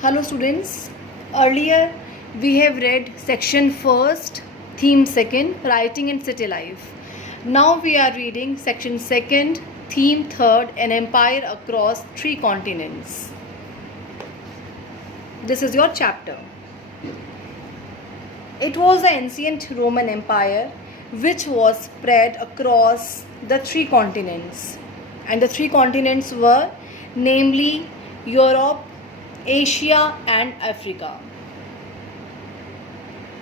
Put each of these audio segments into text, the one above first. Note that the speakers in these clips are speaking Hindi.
Hello students, earlier we have read section first, theme second, writing and city life. Now we are reading section second, theme third, an empire across 3 continents. This is your chapter. It was the ancient Roman Empire which was spread across the 3 continents, and the 3 continents were namely Europe, Asia and Africa.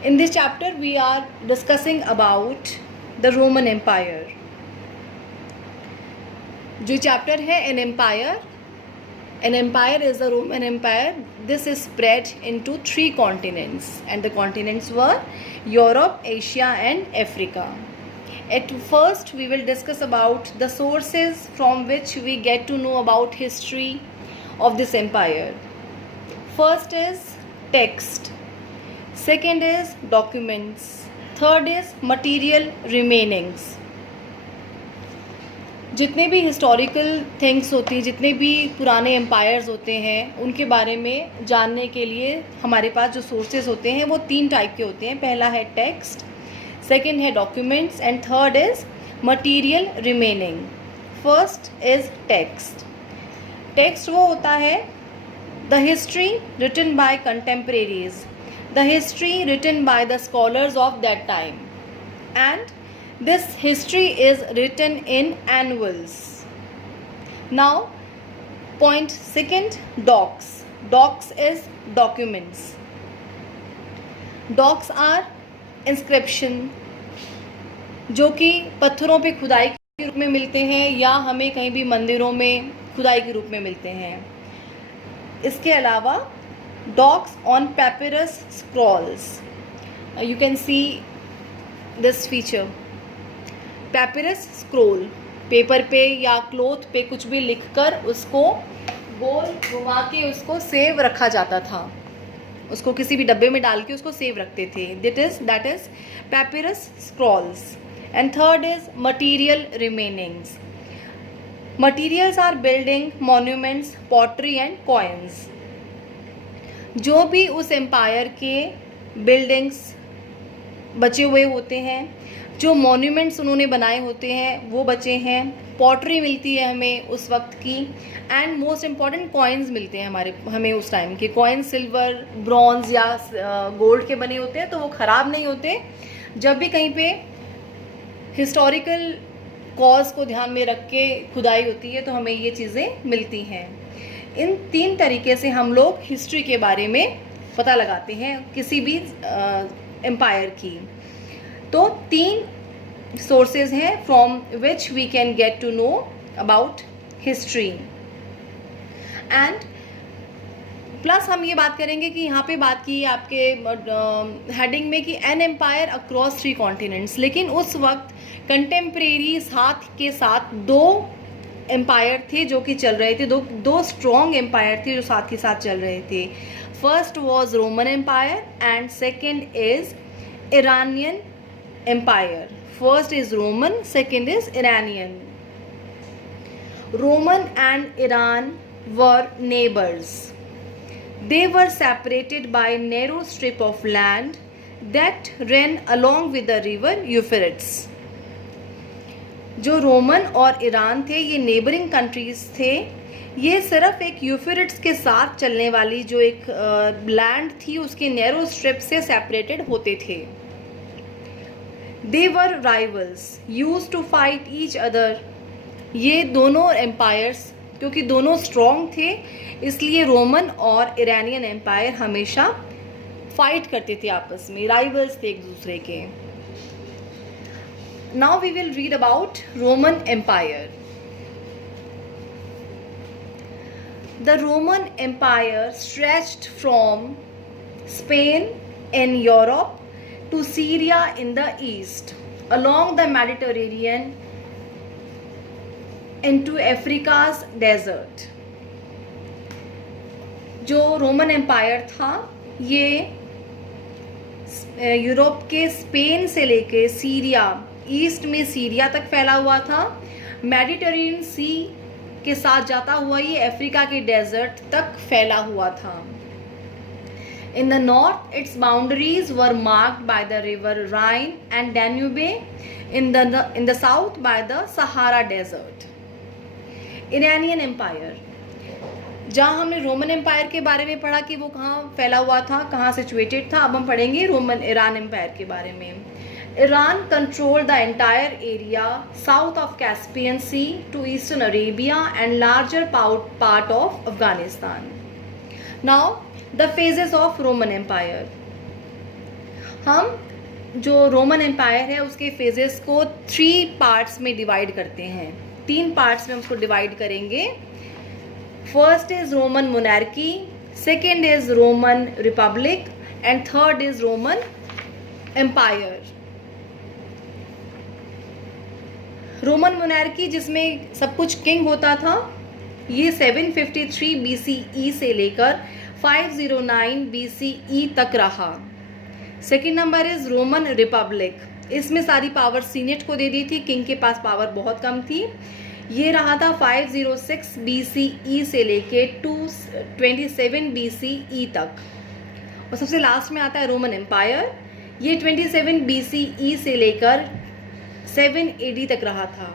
In this chapter we are discussing about the Roman Empire. जो chapter है an empire is the Roman Empire. This is spread into 3 continents, and the continents were Europe, Asia and Africa. At first we will discuss about the sources from which we get to know about history of this empire. First is text, second is documents, third is material remainings. जितने भी हिस्टोरिकल थिंग्स होती हैं, जितने भी पुराने एम्पायर्स होते हैं, उनके बारे में जानने के लिए हमारे पास जो सोर्सेज होते हैं वो 3 टाइप के होते हैं. पहला है टेक्स्ट, सेकंड है documents and third is material remaining. First is text. Text वो होता है the history written by contemporaries, the history written by the scholars of that time, and this history is written in annuals. Now point second, docs. Docs is documents. Docs are inscription जो कि पत्थरों पे खुदाई के रूप में मिलते हैं या हमें कहीं भी मंदिरों में खुदाई के रूप में मिलते हैं. इसके अलावा docs on papyrus scrolls, you can see this feature. Papyrus scroll, paper पे या क्लोथ पे कुछ भी लिखकर उसको गोल घुमा के उसको सेव रखा जाता था. उसको किसी भी डब्बे में डाल के उसको सेव रखते थे. That is papyrus scrolls. And third is material remainings. Materials are building, monuments, pottery and coins. जो भी उस एम्पायर के बिल्डिंग्स बचे हुए होते हैं, जो मॉन्यूमेंट्स उन्होंने बनाए होते हैं वो बचे हैं, पॉटरी मिलती है हमें उस वक्त की, एंड मोस्ट इम्पॉर्टेंट कॉइन्स मिलते हैं हमें उस टाइम के. कॉइन सिल्वर, ब्रॉन्ज या गोल्ड के बने होते हैं तो वो ख़राब नहीं होते. जब भी कहीं पे हिस्टोरिकल कॉज को ध्यान में रख के खुदाई होती है तो हमें ये चीज़ें मिलती हैं. इन 3 तरीके से हम लोग हिस्ट्री के बारे में पता लगाते हैं किसी भी एम्पायर की. तो 3 सोर्सेज हैं from which we can get to know about history. And plus हम ये बात करेंगे कि यहाँ पे बात की है आपके हेडिंग में कि एन एम्पायर अक्रॉस 3 कॉन्टिनेंट्स, लेकिन उस वक्त कंटेम्प्रेरी साथ के साथ 2 एम्पायर थे जो कि चल रहे थे. दो स्ट्रॉन्ग एम्पायर थे जो साथ के साथ चल रहे थे. First was Roman empire and second is Iranian empire. First is Roman, second is Iranian. Roman and Iran were neighbours. They were separated by a narrow strip of land that ran along with the river Euphrates. जो रोमन और ईरान थे ये नेबरिंग कंट्रीज थे. ये सिर्फ एक यूफ्रेट्स के साथ चलने वाली जो एक लैंड थी उसके नैरो स्ट्रिप से सेपरेटेड होते थे. They were rivals, used to fight each other. ये दोनों एम्पायर्स क्योंकि दोनों स्ट्रॉन्ग थे इसलिए रोमन और ईरानियन एम्पायर हमेशा फाइट करते थे आपस में, राइवल्स थे एक दूसरे के. Now we will read about Roman empire. The Roman empire stretched from Spain in Europe to Syria in the east, along the Mediterranean into Africa's desert. जो रोमन एम्पायर था ये यूरोप के स्पेन से लेके सीरिया, ईस्ट में सीरिया तक फैला हुआ था. मेडिटेरेनियन सी के साथ जाता हुआ ये अफ्रीका के डेजर्ट तक फैला हुआ था. In the north, its boundaries were marked by the river Rhine and Danube. In the south, by the Sahara Desert. Iranian Empire. जहाँ हमने रोमन एम्पायर के बारे में पढ़ा कि वो कहाँ फैला हुआ था, कहाँ सिचुएटेड था, अब हम पढ़ेंगे ईरान एम्पायर के बारे में. Iran controlled the entire area south of Caspian Sea to eastern Arabia and larger part of Afghanistan. Now, the phases of Roman Empire. हम जो रोमन एम्पायर है उसके फेजेस को 3 पार्ट्स में डिवाइड करते हैं. 3 पार्ट्स में हम उसको डिवाइड करेंगे. First is Roman monarchy, second is Roman republic and third is Roman empire. Roman monarchy जिसमें सब कुछ किंग होता था, ये 753 BCE से लेकर 509 BCE तक रहा. Second number is Roman Republic, इसमें सारी पावर सीनेट को दे दी थी, किंग के पास पावर बहुत कम थी. ये रहा था 506 BCE से लेके 227 BCE तक. और सबसे लास्ट में आता है रोमन एम्पायर, ये 27 BCE से लेकर 7 AD तक रहा था.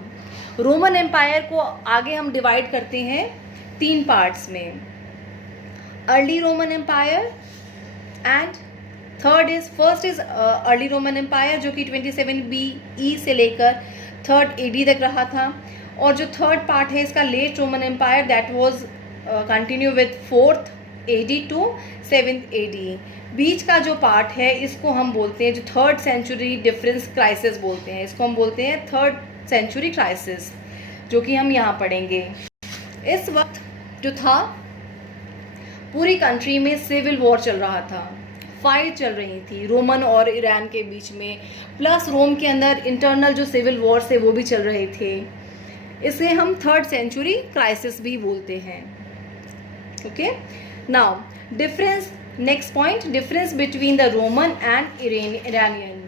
रोमन एम्पायर को आगे हम डिवाइड करते हैं 3 पार्ट्स में. Early Roman empire and first is early Roman empire जो कि 27 BE से लेकर 3rd AD तक रहा था. और जो थर्ड पार्ट है इसका late Roman empire, that was continue with 4th AD to 7th AD. बीच का जो पार्ट है इसको हम बोलते हैं, जो 3rd सेंचुरी डिफरेंस क्राइसिस बोलते हैं, इसको हम बोलते हैं 3rd सेंचुरी क्राइसिस, जो कि हम यहाँ पढ़ेंगे. इस वक्त जो था पूरी कंट्री में सिविल वॉर चल रहा था, फाइट चल रही थी रोमन और ईरान के बीच में, प्लस रोम के अंदर इंटरनल जो सिविल वॉर है वो भी चल रहे थे. इसे हम 3rd सेंचुरी क्राइसिस भी बोलते हैं. Okay, now difference, next point, difference between the Roman and Iranian.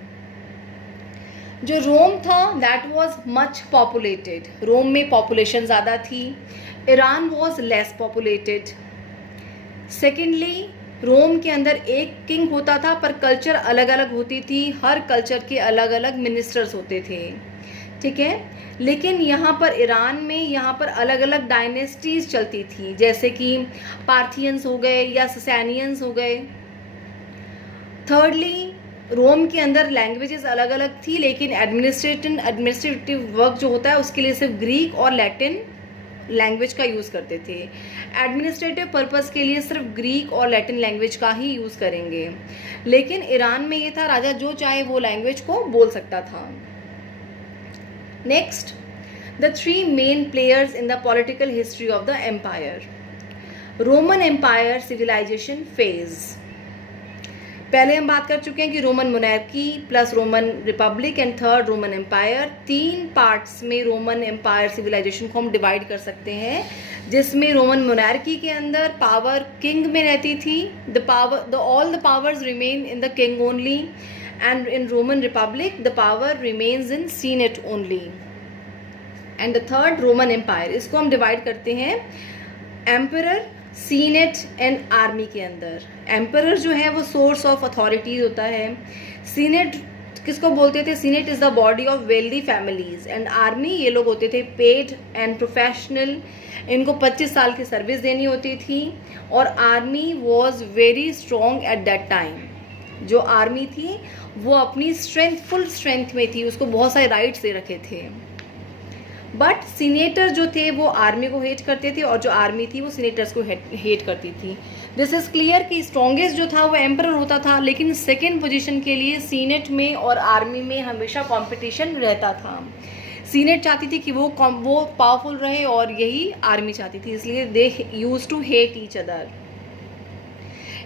जो रोम था that was much populated, Rome में पॉपुलेशन ज़्यादा थी. Iran was less populated. Secondly, Rome के अंदर एक किंग होता था पर कल्चर अलग अलग होती थी, हर कल्चर के अलग अलग मिनिस्टर्स होते थे. ठीक है, लेकिन यहाँ पर ईरान में यहाँ पर अलग अलग डायनेस्टीज चलती थी, जैसे कि पार्थियंस हो गए या ससैनियंस हो गए. थर्डली, रोम के अंदर लैंग्वेजेस अलग अलग थी, लेकिन एडमिनिस्ट्रेटिव वर्क जो होता है उसके लिए सिर्फ ग्रीक और लैटिन लैंग्वेज का यूज़ करते थे. एडमिनिस्ट्रेटिव पर्पस के लिए सिर्फ ग्रीक और लैटिन लैंग्वेज का ही यूज़ करेंगे. लेकिन ईरान में ये था, राजा जो चाहे वो लैंग्वेज को बोल सकता था. Next, the 3 main players in the political history of the empire. Roman Empire civilization phase. पहले हम बात कर चुके हैं कि Roman monarchy plus Roman republic and third Roman empire. 3 parts में रोमन एम्पायर सिविलाइजेशन को हम डिवाइड कर सकते हैं, जिसमें रोमन मोनार्की के अंदर पावर किंग में रहती थी. All the powers remain in the king only. And in Roman Republic, the power remains in Senate only. And the third Roman Empire, इसको हम डिवाइड करते हैं Emperor, Senate and Army के अंदर. Emperor जो है वो सोर्स ऑफ अथॉरिटी होता है. Senate किसको बोलते थे? Senate is the body of wealthy families. And Army ये लोग होते थे paid and professional. इनको 25 साल की सर्विस देनी होती थी. और Army was very strong at that time. जो आर्मी थी वो अपनी फुल स्ट्रेंथ में थी, उसको बहुत सारे राइट्स दे रखे थे. बट सीनेटर जो थे वो आर्मी को हेट करते थे और जो आर्मी थी वो सीनेटर्स को हेट करती थी. दिस इज़ क्लियर कि स्ट्रॉन्गेस्ट जो था वो एम्परर होता था, लेकिन सेकेंड पोजीशन के लिए सीनेट में और आर्मी में हमेशा कंपटीशन रहता था. सीनेट चाहती थी कि वो पावरफुल रहे और यही आर्मी चाहती थी, इसलिए they use to hate each other.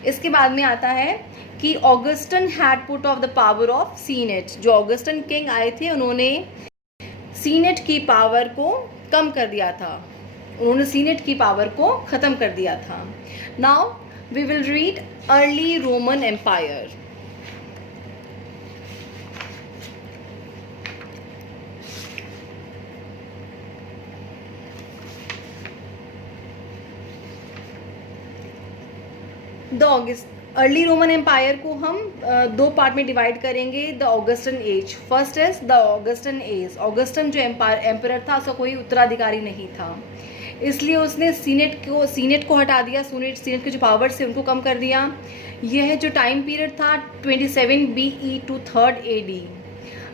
इसके बाद में आता है कि Augustan had put off the power of senate. जो ऑगस्टन किंग आए थे उन्होंने सीनेट की पावर को कम कर दिया था, उन्होंने सीनेट की पावर को ख़त्म कर दिया था. Now we will read early Roman empire. The early Roman empire को हम दो पार्ट में डिवाइड करेंगे. The Augustan age. First is the Augustan age. Augustan जो एम्पायर था उसका कोई उत्तराधिकारी नहीं था, इसलिए उसने सीनेट को हटा दिया. सीनेट के जो पावर्स थे उनको कम कर दिया. यह जो टाइम पीरियड था 27 BE to 3rd AD.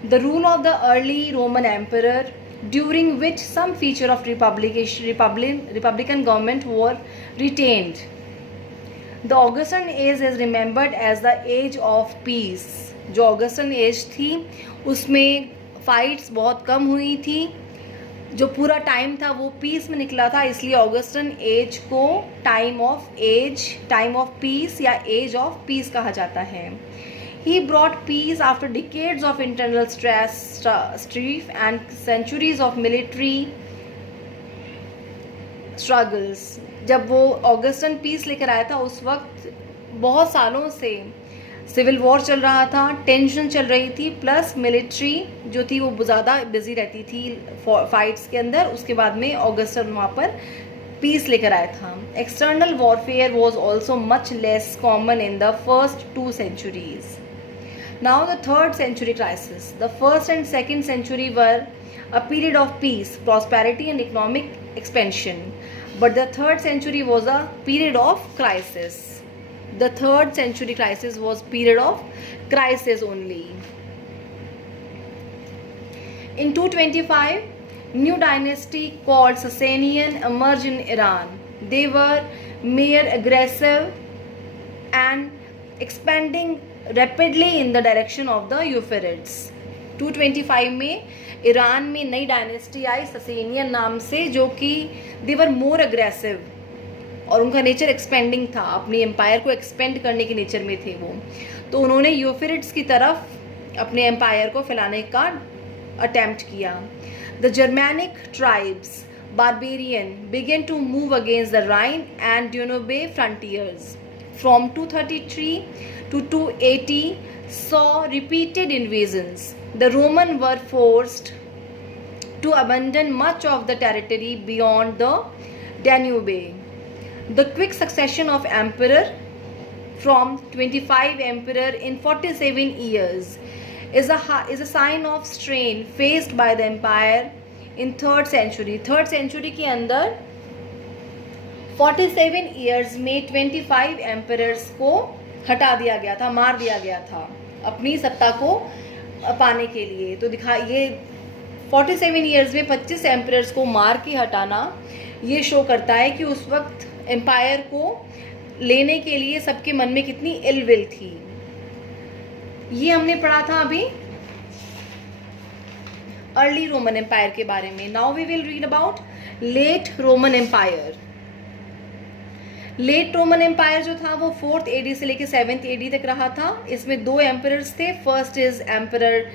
The rule of the early Roman empire during which some feature of republican government were retained. The Augustan age is remembered as the age of peace. जो ऑगस्टन एज थी उसमें फाइट्स बहुत कम हुई थी, जो पूरा टाइम था वो पीस में निकला था, इसलिए ऑगस्टन एज को टाइम ऑफ पीस या एज ऑफ पीस कहा जाता है. He brought peace after decades of internal strife and centuries of military struggles. जब वो ऑगस्टन पीस लेकर आया था उस वक्त बहुत सालों से सिविल वॉर चल रहा था, टेंशन चल रही थी, प्लस मिलिट्री जो थी वो ज़्यादा बिजी रहती थी फाइट्स के अंदर. उसके बाद में ऑगस्टन वहाँ पर पीस लेकर आया था. External warfare was also much less common in the first 2 centuries. Now the 3rd century crisis. The 1st and 2nd century were a period of peace, prosperity and economic expansion. But the 3rd century was a period of crisis. The 3rd century crisis was period of crisis only. In 225, new dynasty called Sasanian emerged in Iran. They were more aggressive and expanding rapidly in the direction of the Euphrates. 225 में ईरान में नई डायनेस्टी आई ससेनियन नाम से, जो कि दे वर मोर अग्रेसिव और उनका नेचर एक्सपेंडिंग था, अपनी एम्पायर को एक्सपेंड करने के नेचर में थे वो. तो उन्होंने यूफ्रेट्स की तरफ अपने एम्पायर को फैलाने का अटेम्प्ट किया. The Germanic tribes barbarian began to move against the Rhine and Danube frontiers. From 233 to 280 saw repeated invasions. The Romans were forced to abandon much of the territory beyond the Danube. The quick succession of emperor from 25 emperor in 47 years is a sign of strain faced by the empire in 3rd century. 3rd century के अंदर 47 ईयर्स में 25 एम्परर्स को हटा दिया गया था, मार दिया गया था अपनी सत्ता को पाने के लिए. तो ये 47 ईयर्स में 25 एम्परर्स को मार के हटाना ये शो करता है कि उस वक्त एम्पायर को लेने के लिए सबके मन में कितनी इल विल थी. ये हमने पढ़ा था अभी अर्ली रोमन एम्पायर के बारे में. Now we will read about late Roman empire. Late Roman empire जो था वो 4th AD से लेकर 7th AD तक रहा था. इसमें 2 एम्परर्स थे. First is emperor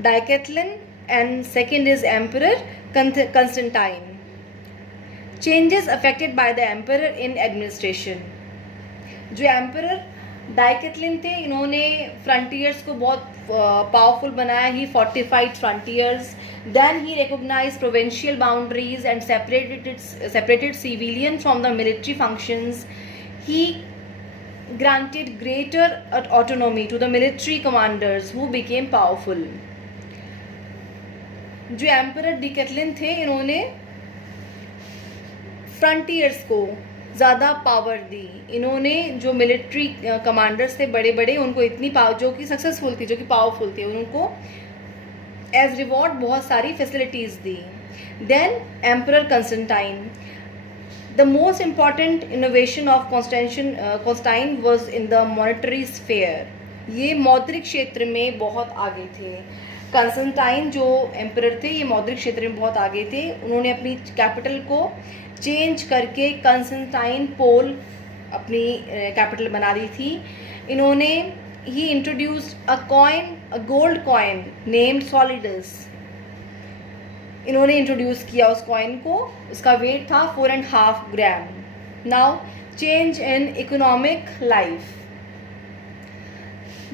Diocletian and second is emperor Constantine. Changes affected by the emperor in administration. जो एम्परर डाइकेटलिन थे इन्होंने फ्रंटियर्स को बहुत पावरफुल बनाया. He fortified frontiers. Then he recognized provincial boundaries and separated civilian from the military functions. He granted greater autonomy to the military commanders who became powerful. जो एम्परर डिकेटलिन थे इन्होंने फ्रंटियर्स को ज़्यादा पावर दी. इन्होंने जो मिलिट्री कमांडर्स थे बड़े बड़े उनको इतनी पावर, जो कि सक्सेसफुल थी, जो कि पावरफुल थे, उनको एज रिवॉर्ड बहुत सारी फैसिलिटीज़ दी. Then emperor Constantine. The most important innovation of Constantine was in the monetary sphere. ये मौद्रिक क्षेत्र में बहुत आगे थे. कंस्टेंटाइन जो एम्परर थे ये मौद्रिक क्षेत्र में बहुत आगे थे. उन्होंने अपनी कैपिटल को चेंज करके कंस्टेंटाइन पोल अपनी कैपिटल बना दी थी. इन्होंने he introduced a gold coin named solidus. इन्होंने इंट्रोड्यूस किया उस कॉइन को. उसका वेट था 4.5 gram. Now change in economic life.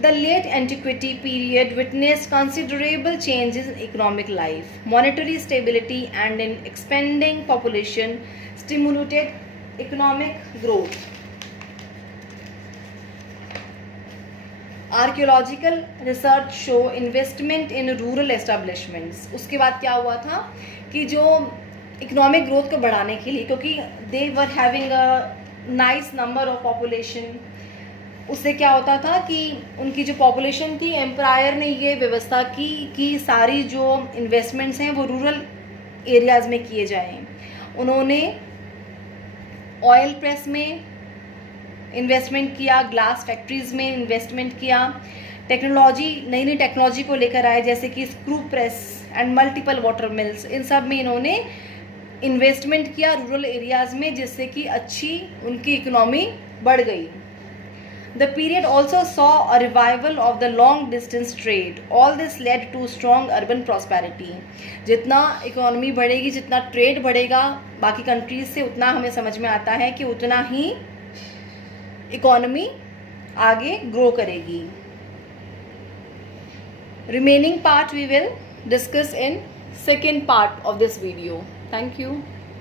The late antiquity period witnessed considerable changes in economic life. Monetary stability and an expanding population stimulated economic growth. Archaeological research show investment in rural establishments. उसके बाद क्या हुआ था कि जो इकोनॉमिक ग्रोथ को बढ़ाने के लिए, क्योंकि they were having a nice number of population, उससे क्या होता था कि उनकी जो पॉपुलेशन थी, एम्पायर ने ये व्यवस्था की कि सारी जो इन्वेस्टमेंट्स हैं वो रूरल एरियाज़ में किए जाएं। उन्होंने ऑयल प्रेस में इन्वेस्टमेंट किया, ग्लास फैक्ट्रीज़ में इन्वेस्टमेंट किया, टेक्नोलॉजी, नई नई टेक्नोलॉजी को लेकर आए जैसे कि screw press and multiple water mills. इन सब में इन्होंने इन्वेस्टमेंट किया रूरल एरियाज़ में, जिससे कि अच्छी उनकी इकोनॉमी बढ़ गई। The period also saw a revival of the long distance trade. All this led to strong urban prosperity. जितना इकोनॉमी बढ़ेगी, जितना ट्रेड बढ़ेगा बाकी कंट्रीज से, उतना हमें समझ में आता है कि उतना ही इकोनॉमी आगे ग्रो करेगी। Remaining part we will discuss in second part of this video. Thank you.